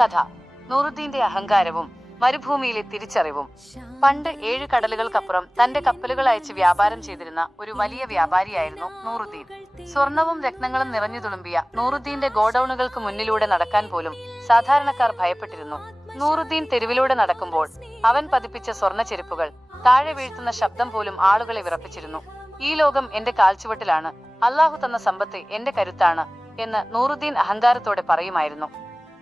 കഥ നൂറുദ്ദീന്റെ അഹങ്കാരവും മരുഭൂമിയിലെ തിരിച്ചറിവും. പണ്ട് 7 കടലുകൾക്കപ്പുറം തന്റെ കപ്പലുകൾ അയച്ച് വ്യാപാരം ചെയ്തിരുന്ന ഒരു വലിയ വ്യാപാരിയായിരുന്നു നൂറുദ്ദീൻ. സ്വർണവും രത്നങ്ങളും നിറഞ്ഞു തുളുമ്പിയ നൂറുദ്ദീന്റെ ഗോഡൌണുകൾക്ക് മുന്നിലൂടെ നടക്കാൻ പോലും സാധാരണക്കാർ ഭയപ്പെട്ടിരുന്നു. നൂറുദ്ദീൻ തെരുവിലൂടെ നടക്കുമ്പോൾ അവൻ പതിപ്പിച്ച സ്വർണ്ണ ചെരുപ്പുകൾ താഴെ വീഴ്ത്തുന്ന ശബ്ദം പോലും ആളുകളെ വിറപ്പിച്ചിരുന്നു. ഈ ലോകം എന്റെ കാൽച്ചുവട്ടിലാണ്, അള്ളാഹു തന്ന സമ്പത്ത് എന്റെ കരുത്താണ് എന്ന് നൂറുദ്ദീൻ അഹങ്കാരത്തോടെ പറയുമായിരുന്നു.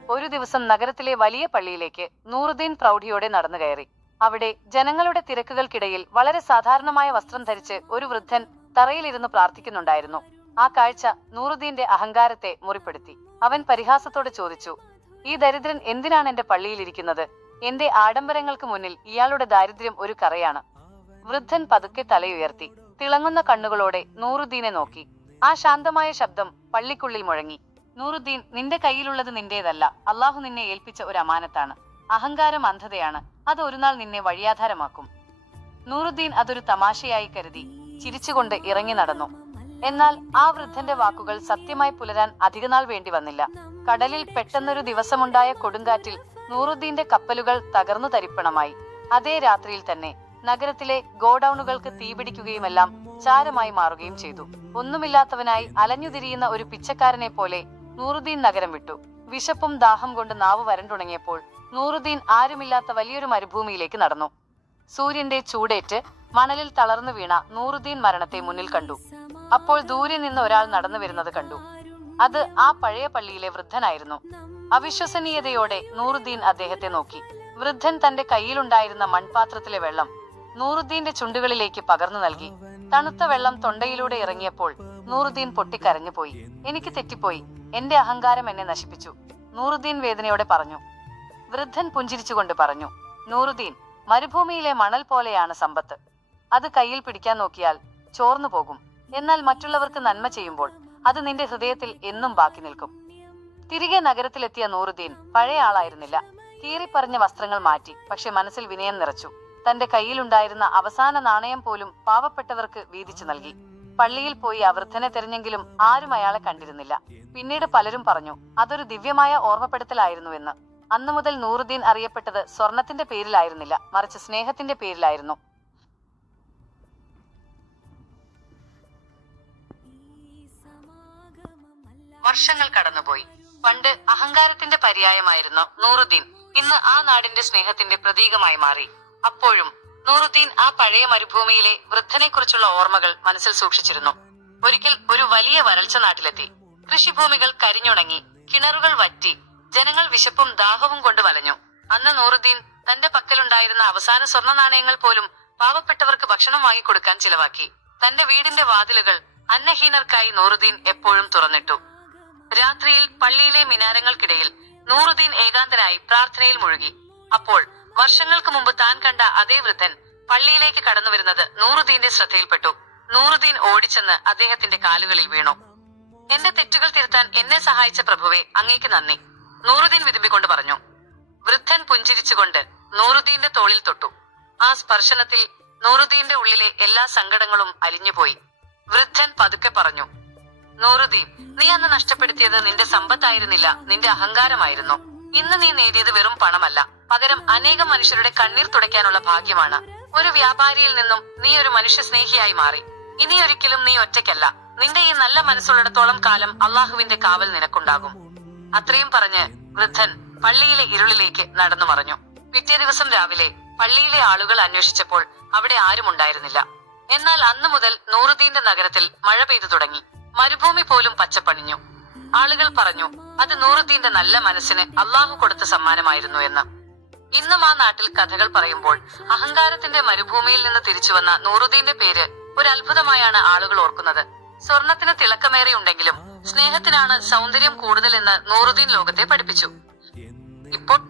ഒരു ദിവസം നഗരത്തിലെ വലിയ പള്ളിയിലേക്ക് നൂറുദ്ദീൻ പ്രൗഢിയോടെ നടന്നു കയറി. അവിടെ ജനങ്ങളുടെ തിരക്കുകൾക്കിടയിൽ വളരെ സാധാരണമായ വസ്ത്രം ധരിച്ച് ഒരു വൃദ്ധൻ തറയിലിരുന്ന് പ്രാർത്ഥിക്കുന്നുണ്ടായിരുന്നു. ആ കാഴ്ച നൂറുദ്ദീന്റെ അഹങ്കാരത്തെ മുറിപ്പെടുത്തി. അവൻ പരിഹാസത്തോടെ ചോദിച്ചു, ഈ ദരിദ്രൻ എന്തിനാണ് എന്റെ പള്ളിയിലിരിക്കുന്നത്? എന്റെ ആഡംബരങ്ങൾക്ക് മുന്നിൽ ഇയാളുടെ ദാരിദ്ര്യം ഒരു കറയാണ്. വൃദ്ധൻ പതുക്കെ തലയുയർത്തി തിളങ്ങുന്ന കണ്ണുകളോടെ നൂറുദ്ദീനെ നോക്കി. ആ ശാന്തമായ ശബ്ദം പള്ളിക്കുള്ളിൽ മുഴങ്ങി, നൂറുദ്ദീൻ, നിന്റെ കയ്യിലുള്ളത് നിന്റേതല്ല, അള്ളാഹു നിന്നെ ഏൽപ്പിച്ച ഒരു അമാനത്താണ്. അഹങ്കാരം അന്ധതയാണ്, അത് ഒരു നാൾ നിന്നെ വഴിയാധാരമാക്കും. നൂറുദ്ദീൻ അതൊരു തമാശയായി കരുതി ചിരിച്ചുകൊണ്ട് ഇറങ്ങി നടന്നു. എന്നാൽ ആ വൃദ്ധന്റെ വാക്കുകൾ സത്യമായി പുലരാൻ അധികനാൾ വേണ്ടി വന്നില്ല. കടലിൽ പെട്ടെന്നൊരു ദിവസമുണ്ടായ കൊടുങ്കാറ്റിൽ നൂറുദ്ദീന്റെ കപ്പലുകൾ തകർന്നു തരിപ്പണമായി. അതേ രാത്രിയിൽ തന്നെ നഗരത്തിലെ ഗോഡൌണുകൾക്ക് തീപിടിക്കുകയുമെല്ലാം ചാരമായി മാറുകയും ചെയ്തു. ഒന്നുമില്ലാത്തവനായി അലഞ്ഞുതിരിയുന്ന ഒരു പിച്ചക്കാരനെ പോലെ നൂറുദ്ദീൻ നഗരം വിട്ടു. വിശപ്പും ദാഹം കൊണ്ട് നാവ് വരണ്ടുണങ്ങിയപ്പോൾ നൂറുദ്ദീൻ ആരുമില്ലാത്ത വലിയൊരു മരുഭൂമിയിലേക്ക് നടന്നു. സൂര്യന്റെ ചൂടേറ്റ് മണലിൽ തളർന്നു വീണ നൂറുദ്ദീൻ മരണത്തെ മുന്നിൽ കണ്ടു. അപ്പോൾ ദൂരെ നിന്ന് ഒരാൾ നടന്നു വരുന്നത് കണ്ടു. അത് ആ പഴയ പള്ളിയിലെ വൃദ്ധനായിരുന്നു. അവിശ്വസനീയതയോടെ നൂറുദ്ദീൻ അദ്ദേഹത്തെ നോക്കി. വൃദ്ധൻ തന്റെ കയ്യിലുണ്ടായിരുന്ന മൺപാത്രത്തിലെ വെള്ളം നൂറുദ്ദീന്റെ ചുണ്ടുകളിലേക്ക് പകർന്നു നൽകി. തണുത്ത വെള്ളം തൊണ്ടയിലൂടെ ഇറങ്ങിയപ്പോൾ നൂറുദ്ദീൻ പൊട്ടിക്കരഞ്ഞുപോയി. എനിക്ക് തെറ്റിപ്പോയി, എന്റെ അഹങ്കാരം എന്നെ നശിപ്പിച്ചു, നൂറുദ്ദീൻ വേദനയോടെ പറഞ്ഞു. വൃദ്ധൻ പുഞ്ചിരിച്ചുകൊണ്ട് പറഞ്ഞു, നൂറുദ്ദീൻ, മരുഭൂമിയിലെ മണൽ പോലെയാണ് സമ്പത്ത്. അത് കയ്യിൽ പിടിക്കാൻ നോക്കിയാൽ ചോർന്നു പോകും. എന്നാൽ മറ്റുള്ളവർക്ക് നന്മ ചെയ്യുമ്പോൾ അത് നിന്റെ ഹൃദയത്തിൽ എന്നും ബാക്കി നിൽക്കും. തിരികെ നഗരത്തിലെത്തിയ നൂറുദ്ദീൻ പഴയ ആളായിരുന്നില്ല. കീറിപ്പറഞ്ഞ വസ്ത്രങ്ങൾ മാറ്റി, പക്ഷെ മനസ്സിൽ വിനയം നിറച്ചു. തന്റെ കയ്യിലുണ്ടായിരുന്ന അവസാന നാണയം പോലും പാവപ്പെട്ടവർക്ക് വീതിച്ചു നൽകി. പള്ളിയിൽ പോയി ആ വൃദ്ധനെ തെരഞ്ഞെങ്കിലും ആരും അയാളെ കണ്ടിരുന്നില്ല. പിന്നീട് പലരും പറഞ്ഞു അതൊരു ദിവ്യമായ ഓർമ്മപ്പെടുത്തലായിരുന്നുവെന്ന്. അന്നു മുതൽ നൂറുദ്ദീൻ അറിയപ്പെട്ടത് സ്വർണത്തിന്റെ പേരിലായിരുന്നില്ല, മറിച്ച് സ്നേഹത്തിന്റെ പേരിലായിരുന്നു. വർഷങ്ങൾ കടന്നുപോയി. പണ്ട് അഹങ്കാരത്തിന്റെ പര്യായമായിരുന്നു നൂറുദ്ദീൻ ഇന്ന് ആ നാടിന്റെ സ്നേഹത്തിന്റെ പ്രതീകമായി മാറി. അപ്പോഴും നൂറുദ്ദീൻ ആ പഴയ മരുഭൂമിയിലെ വൃദ്ധനെ കുറിച്ചുള്ള ഓർമ്മകൾ മനസ്സിൽ സൂക്ഷിച്ചിരുന്നു. ഒരിക്കൽ ഒരു വലിയ വരൾച്ച നാട്ടിലെത്തി. കൃഷിഭൂമികൾ കരിഞ്ഞുണങ്ങി, കിണറുകൾ വറ്റി, ജനങ്ങൾ വിശപ്പും ദാഹവും കൊണ്ട് വലഞ്ഞു. അന്ന് നൂറുദ്ദീൻ തന്റെ പക്കലുണ്ടായിരുന്ന അവസാന സ്വർണ്ണ നാണയങ്ങൾ പോലും പാവപ്പെട്ടവർക്ക് ഭക്ഷണം വാങ്ങിക്കൊടുക്കാൻ ചിലവാക്കി. തന്റെ വീടിന്റെ വാതിലുകൾ അന്നഹീനർക്കായി നൂറുദ്ദീൻ എപ്പോഴും തുറന്നിട്ടു. രാത്രിയിൽ പള്ളിയിലെ മിനാരങ്ങൾക്കിടയിൽ നൂറുദ്ദീൻ ഏകാന്തനായി പ്രാർത്ഥനയിൽ മുഴുകി. അപ്പോൾ വർഷങ്ങൾക്ക് മുമ്പ് താൻ കണ്ട അതേ വൃദ്ധൻ പള്ളിയിലേക്ക് കടന്നു വരുന്നത് നൂറുദ്ദീന്റെ ശ്രദ്ധയിൽപ്പെട്ടു. നൂറുദ്ദീൻ ഓടിച്ചെന്ന് അദ്ദേഹത്തിന്റെ കാലുകളിൽ വീണു. എന്റെ തെറ്റുകൾ തിരുത്താൻ എന്നെ സഹായിച്ച പ്രഭുവെ, അങ്ങേക്ക് നന്ദി, നൂറുദ്ദീൻ വിതുമ്പിക്കൊണ്ട് പറഞ്ഞു. വൃദ്ധൻ പുഞ്ചിരിച്ചുകൊണ്ട് നൂറുദ്ദീന്റെ തോളിൽ തൊട്ടു. ആ സ്പർശനത്തിൽ നൂറുദ്ദീന്റെ ഉള്ളിലെ എല്ലാ സങ്കടങ്ങളും അലിഞ്ഞുപോയി. വൃദ്ധൻ പതുക്കെ പറഞ്ഞു, നൂറുദ്ദീൻ, നീ അന്ന് നഷ്ടപ്പെടുത്തിയത് നിന്റെ സമ്പത്തായിരുന്നില്ല, നിന്റെ അഹങ്കാരമായിരുന്നു. ഇന്ന് നീ നേടിയത് വെറും പണമല്ല, പകരം അനേകം മനുഷ്യരുടെ കണ്ണീർ തുടയ്ക്കാനുള്ള ഭാഗ്യമാണ്. ഒരു വ്യാപാരിയിൽ നിന്നും നീ ഒരു മനുഷ്യ സ്നേഹിയായി മാറി. ഇനിയൊരിക്കലും നീ ഒറ്റയ്ക്കല്ല. നിന്റെ ഈ നല്ല മനസ്സുള്ളിടത്തോളം കാലം അള്ളാഹുവിന്റെ കാവൽ നിനക്കുണ്ടാകും. അത്രയും പറഞ്ഞ് വൃദ്ധൻ പള്ളിയിലെ ഇരുളിലേക്ക് നടന്നു മറഞ്ഞു. പിറ്റേ ദിവസം രാവിലെ പള്ളിയിലെ ആളുകൾ അന്വേഷിച്ചപ്പോൾ അവിടെ ആരും ഉണ്ടായിരുന്നില്ല. എന്നാൽ അന്നു മുതൽ നൂറുദ്ദീന്റെ നഗരത്തിൽ മഴ പെയ്തു തുടങ്ങി. മരുഭൂമി പോലും പച്ചപ്പണിഞ്ഞു. ആളുകൾ പറഞ്ഞു അത് നൂറുദ്ദീന്റെ നല്ല മനസ്സിന് അള്ളാഹു കൊടുത്ത സമ്മാനമായിരുന്നു എന്ന്. ഇന്നും ആ നാട്ടിൽ കഥകൾ പറയുമ്പോൾ അഹങ്കാരത്തിന്റെ മരുഭൂമിയിൽ നിന്ന് തിരിച്ചുവന്ന നൂറുദ്ദീന്റെ പേര് ഒരു അത്ഭുതമായാണ് ആളുകൾ ഓർക്കുന്നത്. സ്വർണത്തിന് തിളക്കമേറിയുണ്ടെങ്കിലും സ്നേഹത്തിനാണ് സൗന്ദര്യം കൂടുതലെന്ന് നൂറുദ്ദീൻ ലോകത്തെ പഠിപ്പിച്ചു. ഇപ്പോൾ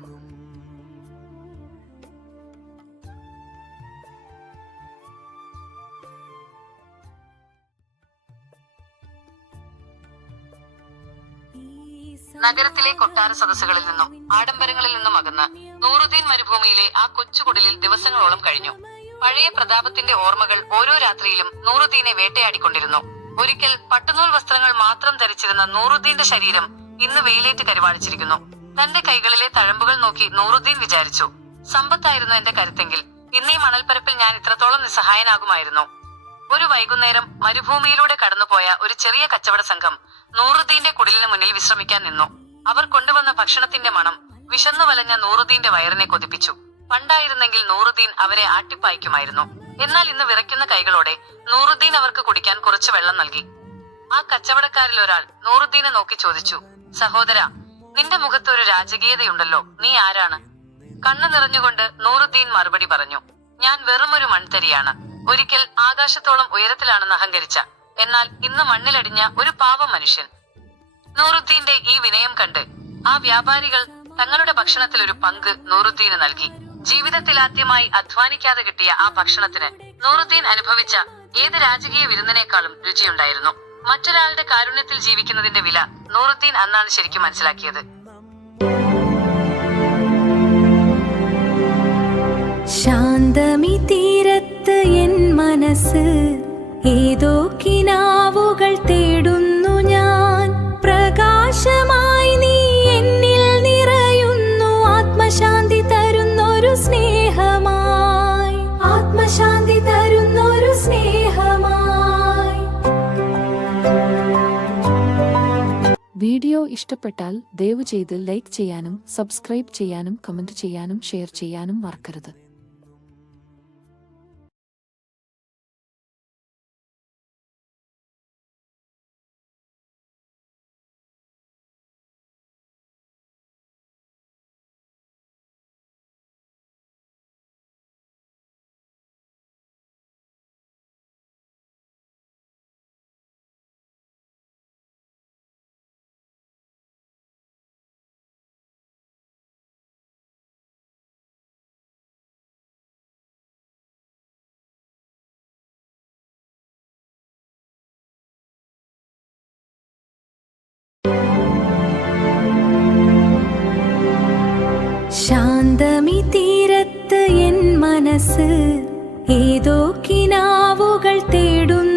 നഗരത്തിലെ കൊട്ടാര സദസ്സുകളിൽ നിന്നും ആഡംബരങ്ങളിൽ നിന്നും അകന്ന് നൂറുദ്ദീൻ മരുഭൂമിയിലെ ആ കൊച്ചുകുടിലിൽ ദിവസങ്ങളോളം കഴിഞ്ഞു. പഴയ പ്രതാപത്തിന്റെ ഓർമ്മകൾ ഓരോ രാത്രിയിലും നൂറുദ്ദീനെ വേട്ടയാടിക്കൊണ്ടിരുന്നു. ഒരിക്കൽ പട്ടുനൂൽ വസ്ത്രങ്ങൾ മാത്രം ധരിച്ചിരുന്ന നൂറുദ്ദീന്റെ ശരീരം ഇന്ന് വെയിലേറ്റ് കരുവാളിച്ചിരിക്കുന്നു. തന്റെ കൈകളിലെ തഴമ്പുകൾ നോക്കി നൂറുദ്ദീൻ വിചാരിച്ചു, സമ്പത്തായിരുന്നു എന്റെ കരുത്തെങ്കിൽ ഇന്നീ മണൽപ്പരപ്പിൽ ഞാൻ ഇത്രത്തോളം നിസ്സഹായനാകുമായിരുന്നു. ഒരു വൈകുന്നേരം മരുഭൂമിയിലൂടെ കടന്നുപോയ ഒരു ചെറിയ കച്ചവട സംഘം നൂറുദ്ദീന്റെ കുടിലിന് മുന്നിൽ വിശ്രമിക്കാൻ നിന്നു. അവർ കൊണ്ടുവന്ന ഭക്ഷണത്തിന്റെ മണം വിശന്നു വലഞ്ഞ നൂറുദ്ദീന്റെ വയറിനെ കൊതിപ്പിച്ചു. പണ്ടായിരുന്നെങ്കിൽ നൂറുദ്ദീൻ അവരെ ആട്ടിപ്പായിക്കുമായിരുന്നു. എന്നാൽ ഇന്ന് വിറയ്ക്കുന്ന കൈകളോടെ നൂറുദ്ദീൻ അവർക്ക് കുടിക്കാൻ കുറച്ച് വെള്ളം നൽകി. ആ കച്ചവടക്കാരിൽ ഒരാൾ നൂറുദ്ദീനെ നോക്കി ചോദിച്ചു, സഹോദര, നിന്റെ മുഖത്ത് ഒരു രാജകീയതയുണ്ടല്ലോ, നീ ആരാണ്? കണ്ണു നിറഞ്ഞുകൊണ്ട് നൂറുദ്ദീൻ മറുപടി പറഞ്ഞു, ഞാൻ വെറുമൊരു മൺതരിയാണ്. ഒരിക്കൽ ആകാശത്തോളം ഉയരത്തിലാണെന്ന് അഹങ്കരിച്ച, എന്നാൽ ഇന്ന് മണ്ണിലടിഞ്ഞ ഒരു പാവം മനുഷ്യൻ. നൂറുദ്ദീന്റെ ഈ വിനയം കണ്ട് ആ വ്യാപാരികൾ തങ്ങളുടെ ഭക്ഷണത്തിൽ ഒരു പങ്ക് നൂറുദ്ദീന് നൽകി. ജീവിതത്തിൽ ആദ്യമായി അധ്വാനിക്കാതെ കിട്ടിയ ആ ഭക്ഷണത്തിന് നൂറുദ്ദീൻ അനുഭവിച്ച ഏത് രാജകീയ വിരുന്നിനേക്കാളും രുചിയുണ്ടായിരുന്നു. മറ്റൊരാളുടെ കാരുണ്യത്തിൽ ജീവിക്കുന്നതിന്റെ വില നൂറുദ്ദീൻ അന്നാണ് ശരിക്കും മനസ്സിലാക്കിയത്. ശാന്തമി തീരത്ത് എൻ മനസ്സ് ഏതോ കിനാവുകൾ തേടുന്നു ഞാൻ. പ്രകാശമായി നീ എന്നിൽ നിറയുന്നു, ആത്മശാന്തി തരുന്നൊരു സ്നേഹമായി, ആത്മശാന്തി തരുന്നൊരു സ്നേഹമായി. വീഡിയോ ഇഷ്ടപ്പെട്ടാൽ ദയവ് ചെയ്ത് ലൈക്ക് ചെയ്യാനും സബ്സ്ക്രൈബ് ചെയ്യാനും കമന്റ് ചെയ്യാനും ഷെയർ ചെയ്യാനും മറക്കരുത്. ശാന്തമി തീരത്ത് എൻ മനസ്സ് ഏതോ കിനാവുകൾ തേടുന്നു.